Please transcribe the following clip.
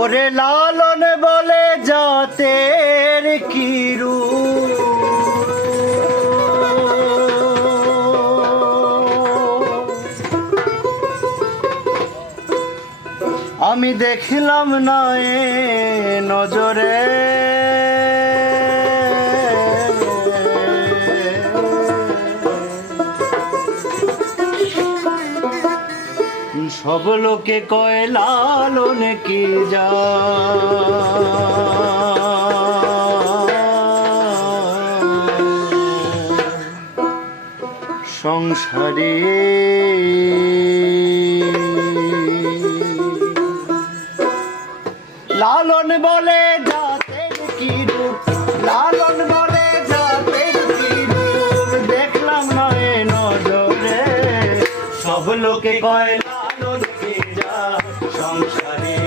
ওরে লালন বলে জাতের কিরু আমি দেখলাম না এ নজরে সব লোকে কয় লালন কি যা সংসারে লালন বলে জাতের কি রূপ লালন বলে জাতের কি রূপ দেখলাম নয় নজরে সব লোকে কয় লালন কি যা সংসারে